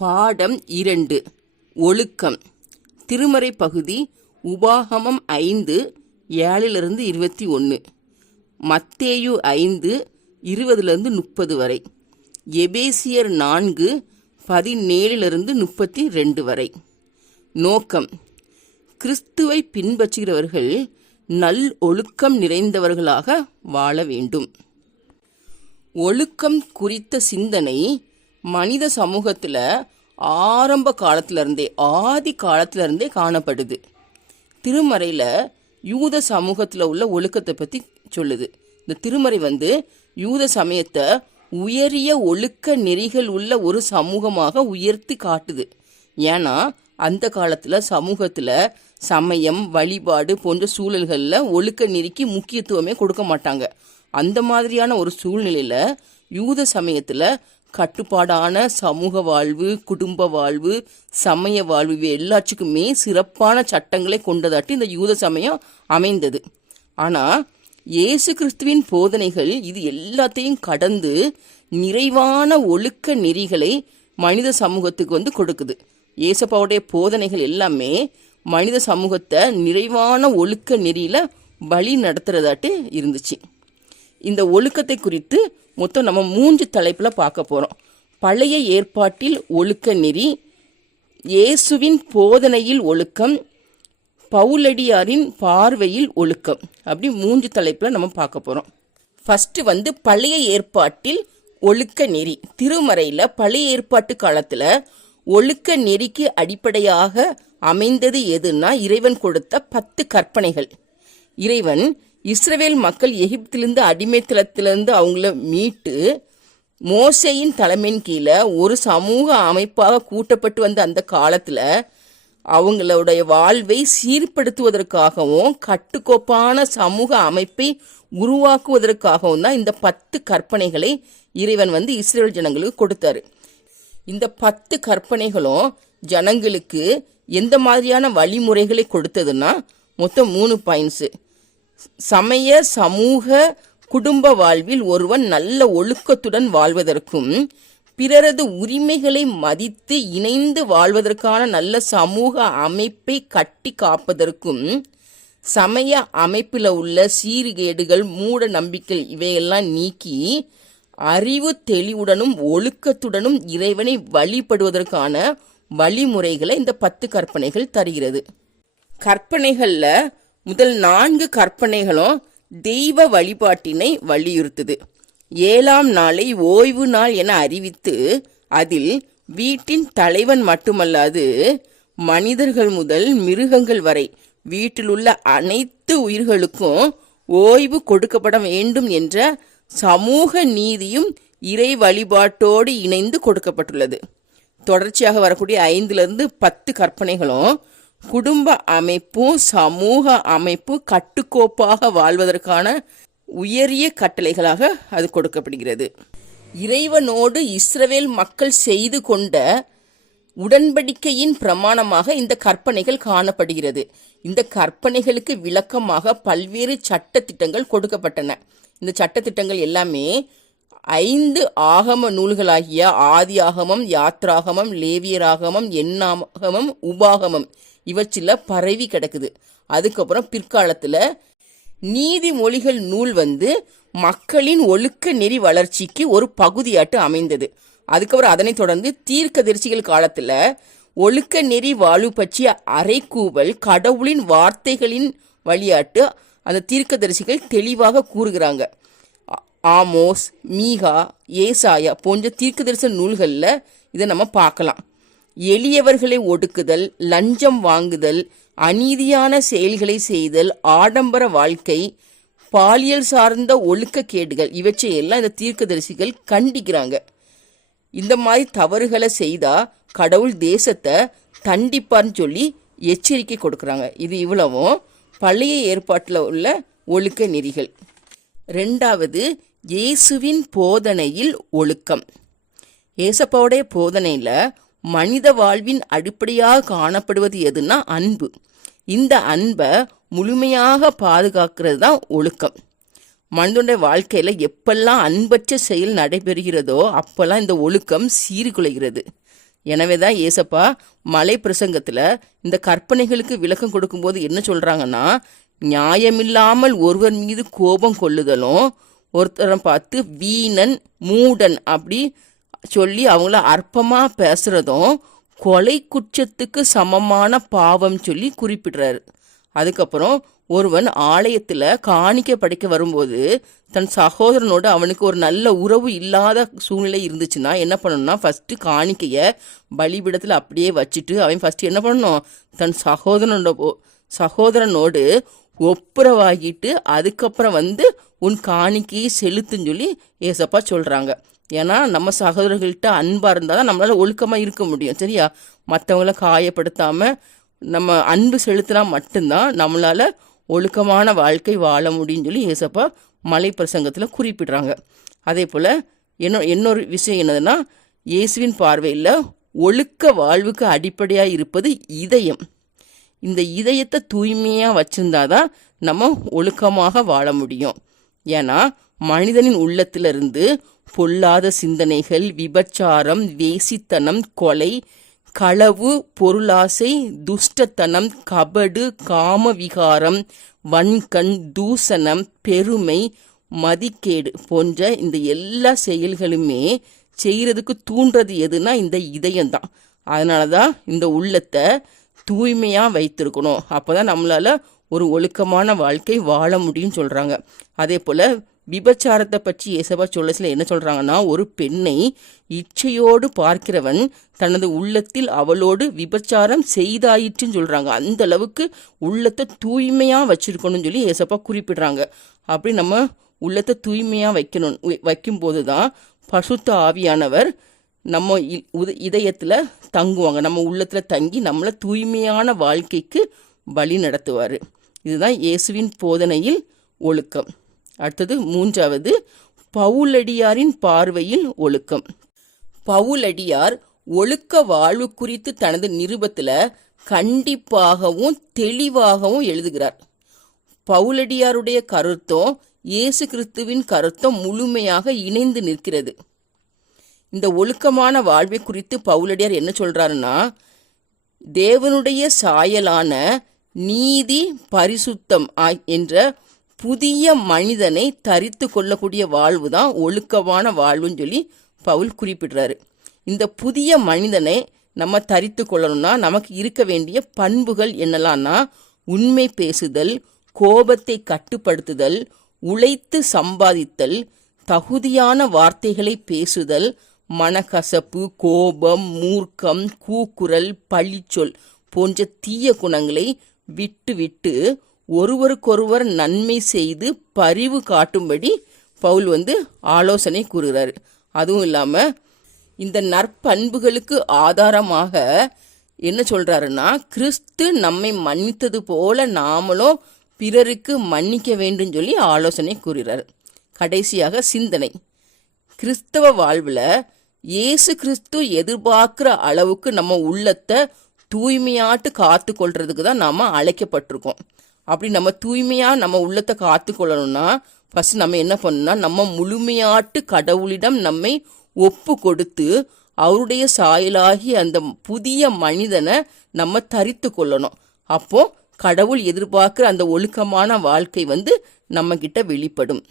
பாடம் 2 ஒழுக்கம். திருமறை பகுதி உபாகமம் 5 7-21, மத்தேயு 5 20-30 வரை, எபேசியர் 4 17-32 வரை. நோக்கம்: கிறிஸ்துவை பின்பற்றுகிறவர்கள் நல் ஒழுக்கம் நிறைந்தவர்களாக வாழ வேண்டும். ஒழுக்கம் குறித்த சிந்தனை மனித சமூகத்தில் ஆரம்ப காலத்திலிருந்தே ஆதி காலத்திலிருந்தே காணப்படுது. திருமறையில் யூத சமூகத்தில் உள்ள ஒழுக்கத்தை பற்றி சொல்லுது. இந்த திருமறை யூத சமயத்தை உயரிய ஒழுக்க நெறிகள் உள்ள ஒரு சமூகமாக உயர்த்தி காட்டுது. ஏன்னா அந்த காலத்தில் சமூகத்தில் சமயம் வழிபாடு போன்ற சூழல்களில் ஒழுக்க நெறிக்கு முக்கியத்துவமே கொடுக்க மாட்டாங்க. அந்த மாதிரியான ஒரு சூழ்நிலையில் யூத சமயத்தில் கட்டுப்பாடான சமூக வாழ்வு, குடும்ப வாழ்வு, சமய வாழ்வு இவை எல்லாத்துக்குமே சிறப்பான சட்டங்களை கொண்டதாட்டி இந்த யூத சமயம் அமைந்தது. ஆனால் இயேசு கிறிஸ்துவின் போதனைகள் இது எல்லாத்தையும் கடந்து நிறைவான ஒழுக்க நெறிகளை மனித சமூகத்துக்கு கொடுக்குது. இயேசப்பாவுடைய போதனைகள் எல்லாமே மனித சமூகத்தை நிறைவான ஒழுக்க நெறியில் வழி நடத்துறதாட்டு இருந்துச்சு. இந்த ஒழுக்கத்தை குறித்து மொத்தம் நம்ம 3 தலைப்பில் பார்க்க போகிறோம். பழைய ஏற்பாட்டில் ஒழுக்க நெறி, இயேசுவின் போதனையில் ஒழுக்கம், பவுலடியாரின் பார்வையில் ஒழுக்கம், அப்படி 3 தலைப்பில் நம்ம பார்க்க போகிறோம். ஃபஸ்ட்டு பழைய ஏற்பாட்டில் ஒழுக்க நெறி. திருமறையில் பழைய ஏற்பாட்டு காலத்தில் ஒழுக்க நெறிக்கு அடிப்படையாக அமைந்தது எதுன்னா இறைவன் கொடுத்த 10 கற்பனைகள். இறைவன் இஸ்ரவேல் மக்கள் எகிப்திலிருந்து அடிமைத்தனத்திலிருந்து அவங்கள மீட்டு மோசேயின் தலைமையின் கீழே ஒரு சமூக அமைப்பாக கூட்டப்பட்டு வந்த அந்த காலத்தில் அவங்களுடைய வாழ்வை சீர்படுத்துவதற்காகவும் கட்டுக்கோப்பான சமூக அமைப்பை உருவாக்குவதற்காகவும் தான் இந்த 10 கற்பனைகளை இறைவன் இஸ்ரவேல் ஜனங்களுக்கு கொடுத்தாரு. இந்த 10 கற்பனைகளும் ஜனங்களுக்கு எந்த மாதிரியான வழிமுறைகளை கொடுத்ததுன்னா மொத்தம் 3 பாயிண்ட்ஸு. சமய சமூக குடும்ப வாழ்வில் ஒருவன் நல்ல ஒழுக்கத்துடன் வாழ்வதற்கும், பிறரது உரிமைகளை மதித்து இணைந்து வாழ்வதற்கான நல்ல சமூக அமைப்பை கட்டி காப்பதற்கும், சமய அமைப்பில் உள்ள சீர்கேடுகள் மூட நம்பிக்கை இவையெல்லாம் நீக்கி அறிவு தெளிவுடனும் ஒழுக்கத்துடனும் இறைவனை வழிபடுவதற்கான வழிமுறைகளை இந்த 10 கற்பனைகள் தருகிறது. கற்பனைகளில் முதல் 4 கற்பனைகளும் தெய்வ வழிபாட்டினை வலியுறுத்துது. 7ஆம் நாளை ஓய்வு நாள் என அறிவித்து அதில் வீட்டின் தலைவன் மட்டுமல்லாது மனிதர்கள் முதல் மிருகங்கள் வரை வீட்டிலுள்ள அனைத்து உயிர்களுக்கும் ஓய்வு கொடுக்கப்பட வேண்டும் என்ற சமூக நீதியும் இறை வழிபாட்டோடு இணைந்து கொடுக்கப்பட்டுள்ளது. தொடர்ச்சியாக வரக்கூடிய 5-10 கற்பனைகளும் குடும்ப அமைப்பும் சமூக அமைப்பு கட்டுக்கோப்பாக வாழ்வதற்கான உயரிய கட்டளைகளாக அது கொடுக்கப்படுகிறது. இறைவனோடு இஸ்ரவேல் மக்கள் செய்து கொண்ட உடன்படிக்கையின் பிரமாணமாக இந்த கற்பனைகள் காணப்படுகிறது. இந்த கற்பனைகளுக்கு விளக்கமாக பல்வேறு சட்டத்திட்டங்கள் கொடுக்கப்பட்டன. இந்த சட்டத்திட்டங்கள் எல்லாமே 5 ஆகம நூல்களாகிய ஆதி ஆகமம், யாத்ராகமம், லேவியராகமம், எண்ணாகமம், உபாகமம் இவற்றில் பரவி கிடக்குது. அதுக்கப்புறம் பிற்காலத்தில் நீதிமொழிகள் நூல் மக்களின் ஒழுக்க நெறி வளர்ச்சிக்கு ஒரு பகுதியாட்டு அமைந்தது. அதுக்கப்புறம் அதனை தொடர்ந்து தீர்க்கதரிசிகள் காலத்தில் ஒழுக்க நெறி வாழ்வு பற்றிய அறைகூவல் கடவுளின் வார்த்தைகளின் வழியாட்டு அந்த தீர்க்கதரிசிகள் தெளிவாக கூறுகிறாங்க. ஆமோஸ், மீகா, ஏசாயா போன்ற தீர்க்கதரிசன நூல்களில் இதை நம்ம பார்க்கலாம். எளியவர்களை ஒடுக்குதல், லஞ்சம் வாங்குதல், அநீதியான செயல்களை செய்தல், ஆடம்பர வாழ்க்கை, பாலியல் சார்ந்த ஒழுக்கக்கேடுகள் இவற்றையெல்லாம் இந்த தீர்க்கதரிசிகள் கண்டிக்கிறாங்க. இந்த மாதிரி தவறுகளை செய்தா கடவுள் தேசத்தை தண்டிப்பார்னு சொல்லி எச்சரிக்கை கொடுக்குறாங்க. இது இவ்வளவும் பழைய ஏற்பாட்டில் உள்ள ஒழுக்க நெறிகள். 2வது இயேசுவின் போதனையில் ஒழுக்கம். ஏசப்பாவுடைய போதனையில் மனித வாழ்வின் அடிப்படையாக காணப்படுவது எதுனா அன்பு. இந்த அன்பை முழுமையாக பாதுகாக்கிறது தான் ஒழுக்கம். மனிதனுடைய வாழ்க்கையில் எப்பெல்லாம் அன்பற்ற செயல் நடைபெறுகிறதோ அப்பெல்லாம் இந்த ஒழுக்கம் சீர்குலைகிறது. எனவே தான் ஏசப்பா மலை பிரசங்கத்தில் இந்த கற்பனைகளுக்கு விளக்கம் கொடுக்கும்போது என்ன சொல்கிறாங்கன்னா, நியாயமில்லாமல் ஒருவர் மீது கோபம் கொள்ளுதலும், ஒருத்தரை பார்த்து வீணன் மூடன் அப்படி சொல்லி அவங்கள அற்பமாக பேசுகிறதும் கொலை குற்றத்துக்கு சமமான பாவம் சொல்லி குறிப்பிடுறாரு. அதுக்கப்புறம் ஒருவன் ஆலயத்தில் காணிக்கை படைக்க வரும்போது தன் சகோதரனோடு அவனுக்கு ஒரு நல்ல உறவு இல்லாத சூழ்நிலை இருந்துச்சுன்னா என்ன பண்ணணும்னா, ஃபஸ்ட்டு காணிக்கையை பலிபீடத்தில் அப்படியே வச்சுட்டு அவன் ஃபஸ்ட்டு என்ன பண்ணணும், தன் சகோதரனோடு ஒப்புரவாகிட்டு அதுக்கப்புறம் உன் காணிக்கையை செலுத்துன்னு சொல்லி ஏசப்பா சொல்கிறாங்க. ஏன்னா நம்ம சகோதரர்கள்ட்ட அன்பாக இருந்தால் தான் நம்மளால் ஒழுக்கமாக இருக்க முடியும். சரியா? மற்றவங்கள காயப்படுத்தாமல் நம்ம அன்பு செலுத்தினா மட்டும்தான் நம்மளால் ஒழுக்கமான வாழ்க்கை வாழ முடியும்னு சொல்லி ஏசப்பா மலை பிரசங்கத்தில் குறிப்பிடுறாங்க. அதே போல் இன்னொரு விஷயம் என்னதுன்னா, இயேசுவின் பார்வையில் ஒழுக்க வாழ்வுக்கு அடிப்படையாக இருப்பது இதயம். இந்த இதயத்தை தூய்மையாக வச்சுருந்தாதான் நம்ம ஒழுக்கமாக வாழ முடியும். ஏன்னா மனிதனின் உள்ளத்திலிருந்து பொல்லாத சிந்தனைகள், விபச்சாரம், வேசித்தனம், கொலை, களவு, பொருளாசை, துஷ்டத்தனம், கபடு, காம விகாரம், வன்கண், தூசணம், பெருமை, மதிக்கேடு போன்ற இந்த எல்லா செயல்களுமே செய்கிறதுக்கு தூண்டுறது எதுனா இந்த இதயம்தான். அதனால தான் இந்த உள்ளத்தை தூய்மையாக வைத்திருக்கணும். அப்போ தான் நம்மளால் ஒரு ஒழுக்கமான வாழ்க்கை வாழ முடியும்னு சொல்கிறாங்க. அதே போல் விபச்சாரத்தை பற்றி ஏசப்பா சொல்லச்சில என்ன சொல்கிறாங்கன்னா, ஒரு பெண்ணை இச்சையோடு பார்க்கிறவன் தனது உள்ளத்தில் அவளோடு விபச்சாரம் செய்தாயிற்றுன்னு சொல்கிறாங்க. அந்த அளவுக்கு உள்ளத்தை தூய்மையாக வச்சுருக்கணும்னு சொல்லி ஏசப்பா குறிப்பிடுறாங்க. அப்படி நம்ம உள்ளத்தை தூய்மையாக வைக்கும்போது தான் பசுத்த ஆவியானவர் நம்ம இதயத்தில் தங்குவாங்க. நம்ம உள்ளத்தில் தங்கி நம்மளை தூய்மையான வாழ்க்கைக்கு வழி நடத்துவார். இதுதான் இயேசுவின் போதனையில் ஒழுக்கம். அடுத்தது 3வது, பவுலடியாரின் பார்வையில் ஒழுக்கம். பவுலடியார் ஒழுக்க வாழ்வு குறித்து தனது நிருபத்தில் கண்டிப்பாகவும் தெளிவாகவும் எழுதுகிறார். பவுலடியாருடைய கருத்தும் இயேசு கிறிஸ்துவின் கருத்தும் முழுமையாக இணைந்து நிற்கிறது. இந்த ஒழுக்கமான வாழ்வை குறித்து பவுலடியார் என்ன சொல்றாருன்னா, தேவனுடைய சாயலான நீதி பரிசுத்தம் என்ற புதிய மனிதனை தரித்து கொள்ளக்கூடிய வாழ்வு தான் ஒழுக்கமான வாழ்வுன்னு சொல்லி பவுல் குறிப்பிடுறாரு. இந்த புதிய மனிதனை நம்ம தரித்து கொள்ளணும்னா நமக்கு இருக்க வேண்டிய பண்புகள் என்னலாம்னா, உண்மை பேசுதல், கோபத்தை கட்டுப்படுத்துதல், உழைத்து சம்பாதித்தல், தகுதியான வார்த்தைகளை பேசுதல், மனக்கசப்பு, கோபம், மூர்க்கம், கூக்குரல், பழிச்சொல் போன்ற தீய குணங்களை விட்டு ஒருவருக்கொருவர் நன்மை செய்து பரிவு காட்டும்படி பவுல் ஆலோசனை கூறுகிறார். அதுவும் இல்லாமல் இந்த நற்பண்புகளுக்கு ஆதாரமாக என்ன சொல்கிறாருன்னா, கிறிஸ்து நம்மை மன்னித்தது போல நாமளும் பிறருக்கு மன்னிக்க வேண்டும் சொல்லி ஆலோசனை கூறுகிறார். கடைசியாக சிந்தனை. கிறிஸ்தவ வாழ்வில் இயேசு கிறிஸ்து எதிர்பார்க்குற அளவுக்கு நம்ம உள்ளத்தை தூய்மையாட்டு காத்து கொள்றதுக்கு தான் நாம் அழைக்கப்பட்டிருக்கோம். அப்படி நம்ம தூய்மையாக நம்ம உள்ளத்தை காத்து கொள்ளணும்னா ஃபஸ்ட் நம்ம என்ன பண்ணணும்னா, நம்ம முழுமையாட்டு கடவுளிடம் நம்மை ஒப்பு கொடுத்து அவருடைய சாயலாகி அந்த புதிய மனிதனை நம்ம தரித்து கொள்ளணும். அப்போ கடவுள் எதிர்பார்க்குற அந்த ஒழுக்கமான வாழ்க்கை நம்ம கிட்ட வெளிப்படும்.